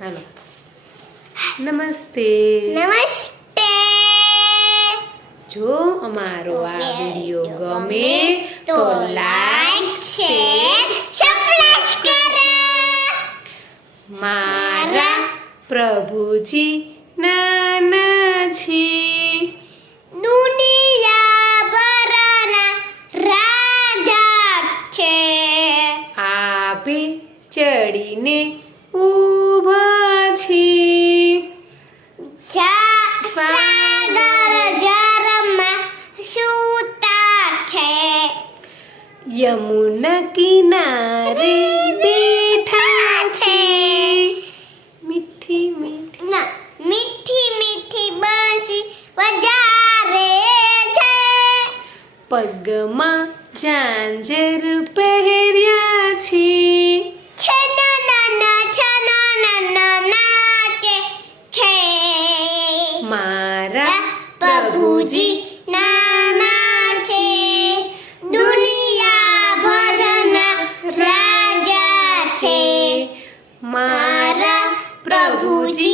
હાલો નમસ્તે. નમસ્તે. જો અમારો આ વિડિયો ગમે તો લાઈક શેર સબસ્ક્રાઇબ કરો. મારા પ્રભુજી નાના છે, દુનિયા ભરના રાજા છે. આપે ચડીને ઊભા છે. સાગર જરમાં સૂતા છે. યમુના કિનારે બેઠા છે. મીઠી મીઠી ના, મીઠી મીઠી બંસી વજારે છે. પગમાં ઝાંઝર પહેર્યા છે. નાચે છે. મારા પ્રભુજી નાના છે, દુનિયા ભરના રાજા છે. મારા પ્રભુજી